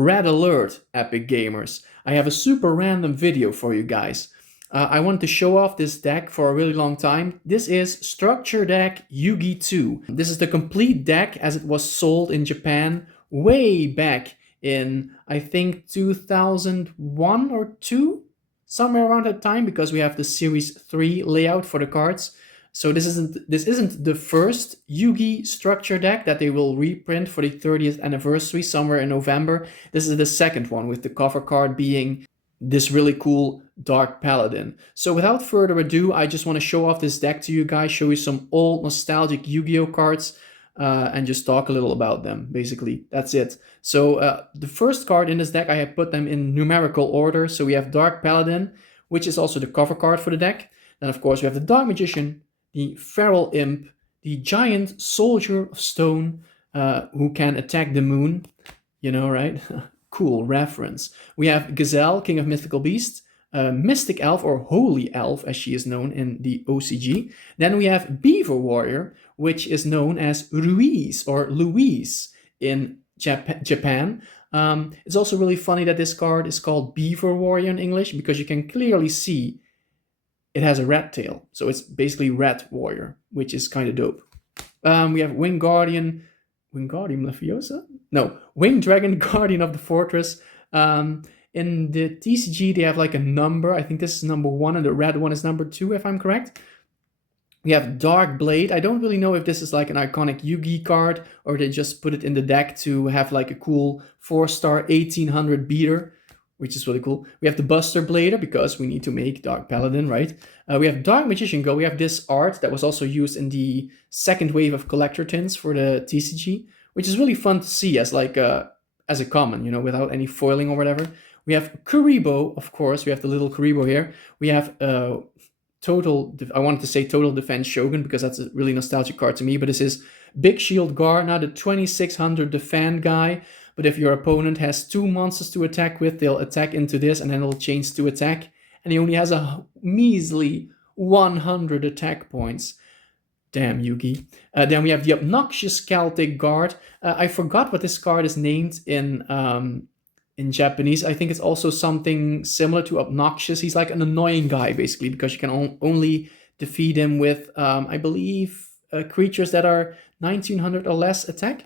Red alert, Epic Gamers. I have a super random video for you guys. I wanted to show off this deck for a really long time. This is Structure Deck Yugi 2. This is the complete deck as it was sold in Japan way back in, I think, 2001 or 2? Somewhere around that time, because we have the Series 3 layout for the cards. So this isn't the first Yugi structure deck that they will reprint for the 30th anniversary somewhere in November. This is the second one, with the cover card being this really cool Dark Paladin. So without further ado, I just want to show off this deck to you guys, show you some old nostalgic Yu-Gi-Oh cards, and just talk a little about them. Basically, that's it. So the first card in this deck, I have put them in numerical order. So we have Dark Paladin, which is also the cover card for the deck. Then of course we have the Dark Magician, the Feral Imp, the Giant Soldier of Stone, who can attack the moon. You know, right? Cool reference. We have Gazelle, King of Mythical Beasts, Mystic Elf, or Holy Elf, as she is known in the OCG. Then we have Beaver Warrior, which is known as Ruiz, or Louise in Japan. It's also really funny that this card is called Beaver Warrior in English, because you can clearly see it has a rat tail. So it's basically Rat Warrior, which is kind of dope. We have Wingardium Leviosa? No, Winged Dragon, Guardian of the Fortress. In the TCG, they have like a number. I think this is number 1, and the red one is number 2, if I'm correct. We have Dark Blade. I don't really know if this is like an iconic Yugi card, or they just put it in the deck to have like a cool 4-star 1800 beater, which is really cool. We have the Buster Blader, because we need to make Dark Paladin, right? We have Dark Magician Go. We have this art that was also used in the second wave of collector tins for the TCG, which is really fun to see as like as a common, you know, without any foiling or whatever. We have Kuribo, of course. We have the little Kuribo here. We have I wanted to say Total Defense Shogun, because that's a really nostalgic card to me, but this is Big Shield Guard, now the 2600 defend guy. But if your opponent has 2 monsters to attack with, they'll attack into this, and then it'll change to attack. And he only has a measly 100 attack points. Damn, Yugi. Then we have the Obnoxious Celtic Guard. I forgot what this card is named in Japanese. I think it's also something similar to Obnoxious. He's like an annoying guy, basically, because you can only defeat him with, I believe, creatures that are 1900 or less attack.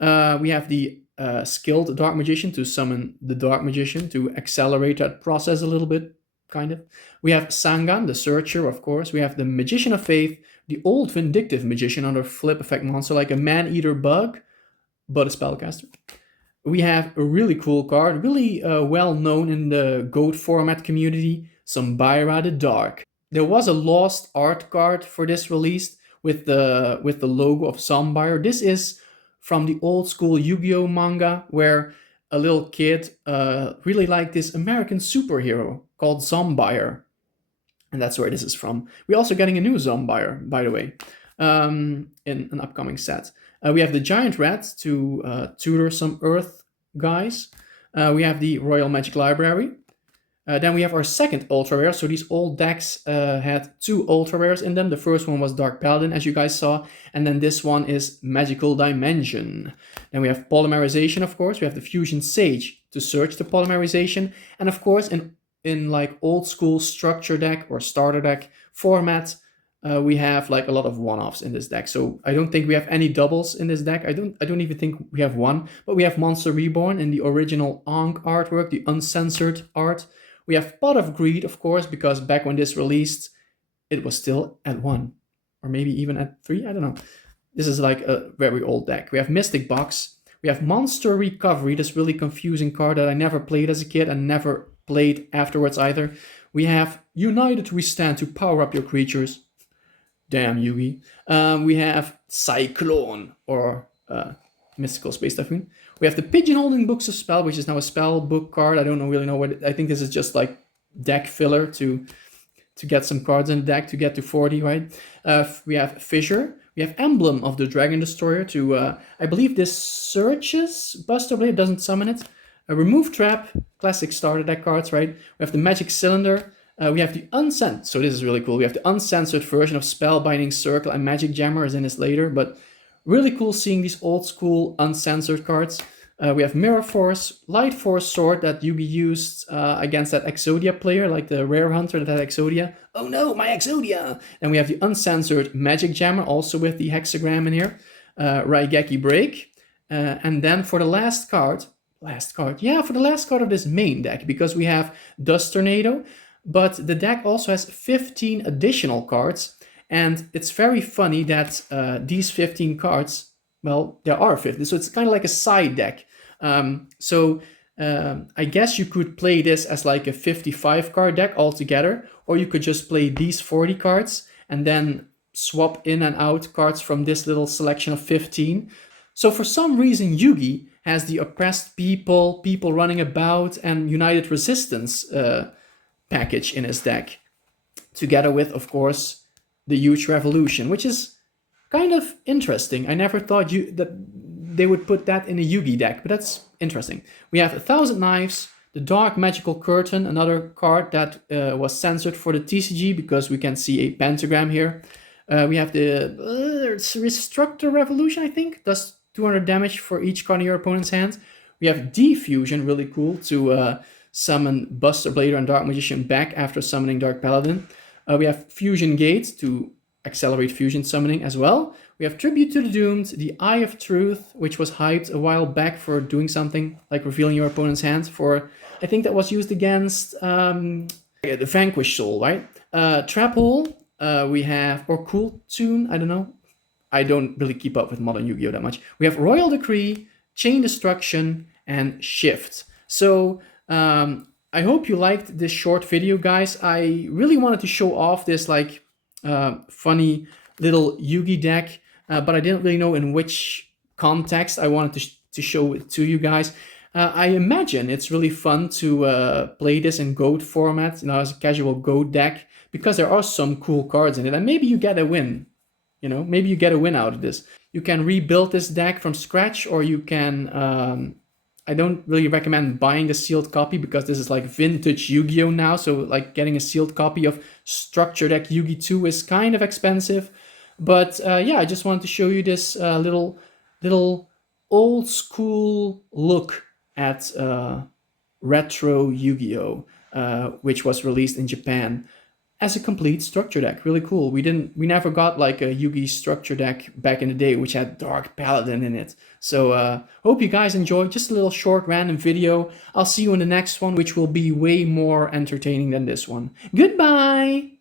We have the skilled Dark Magician to summon the Dark Magician to accelerate that process a little bit, kind of. We have Sangan, the Searcher, of course. We have the Magician of Faith, the old Vindictive Magician, under flip effect monster, like a man-eater bug, but a spellcaster. We have a really cool card, really well known in the GOAT format community, Sombaira the Dark. There was a lost art card for this release with the logo of Sombaira. This is from the old school Yu-Gi-Oh manga, where a little kid really liked this American superhero called Zombire. And that's where this is from. We're also getting a new Zombire, by the way, in an upcoming set. We have the Giant Rat to tutor some Earth guys. We have the Royal Magic Library. Then we have our second Ultra Rare. So these old decks had 2 Ultra Rares in them. The first one was Dark Paladin, as you guys saw. And then this one is Magical Dimension. Then we have Polymerization, of course. We have the Fusion Sage to search the Polymerization. And of course, in like old school structure deck or starter deck format, we have like a lot of one-offs in this deck. So I don't think we have any doubles in this deck. I don't even think we have one. But we have Monster Reborn in the original Ankh artwork, the uncensored art. We have Pot of Greed, of course, because back when this released, it was still at 1. Or maybe even at 3, I don't know. This is like a very old deck. We have Mystic Box. We have Monster Recovery, this really confusing card that I never played as a kid and never played afterwards either. We have United We Stand to power up your creatures. Damn, Yugi. We have Cyclone, or Mystical Space Typhoon. We have the Pigeonholing Books of Spell, which is now a spell book card. I don't really know what I think this is just like deck filler to get some cards in the deck to get to 40, right? We have Fissure. We have Emblem of the Dragon Destroyer to, I believe this searches Buster Blade, doesn't summon it. Remove Trap, classic starter deck cards, right? We have the Magic Cylinder. We have the Uncensored, so this is really cool. We have the uncensored version of Spellbinding Circle, and Magic Jammer is in this later, but really cool seeing these old school uncensored cards. We have Mirror Force, Light Force Sword that Yugi used against that Exodia player, like the Rare Hunter that had Exodia. Oh no, my Exodia! And we have the Uncensored Magic Jammer, also with the hexagram in here. Raigeki Break. And then for the last card, for the last card of this main deck, because we have Dust Tornado, but the deck also has 15 additional cards, and it's very funny that these 15 cards, well, there are 50, so it's kind of like a side deck. I guess you could play this as like a 55 card deck altogether, or you could just play these 40 cards and then swap in and out cards from this little selection of 15. So for some reason, Yugi has the oppressed people, people running about, and United Resistance package in his deck, together with, of course, the Huge Revolution, which is kind of interesting. I never thought that they would put that in a Yugi deck, but that's interesting. We have 1,000 Knives, the Dark Magical Curtain, another card that was censored for the TCG because we can see a pentagram here. We have the Restructure Revolution, I think, does 200 damage for each card in your opponent's hand. We have Defusion, really cool, to summon Buster Blader and Dark Magician back after summoning Dark Paladin. We have Fusion Gate to accelerate fusion summoning as well. We have Tribute to the Doomed, the Eye of Truth, which was hyped a while back for doing something like revealing your opponent's hand for, I think that was used against the Vanquish Soul, right? Trap Hole, we have, or Cool Tune, I don't know. I don't really keep up with modern Yu-Gi-Oh! That much. We have Royal Decree, Chain Destruction, and Shift. So I hope you liked this short video, guys. I really wanted to show off this like funny little Yugi deck, but I didn't really know in which context I wanted to show it to you guys. I imagine it's really fun to play this in GOAT format, as a casual GOAT deck, because there are some cool cards in it, and maybe you get a win. Maybe you get a win out of this. You can rebuild this deck from scratch, or you can... I don't really recommend buying the sealed copy because this is like vintage Yu-Gi-Oh! Now, so like getting a sealed copy of Structure Deck Yugi 2 is kind of expensive. But yeah, I just wanted to show you this little old school look at retro Yu-Gi-Oh! Which was released in Japan as a complete structure deck. Really cool. We never got like a Yugi structure deck back in the day which had Dark Paladin in it. So hope you guys enjoyed. Just a little short random video. I'll see you in the next one, which will be way more entertaining than this one. Goodbye!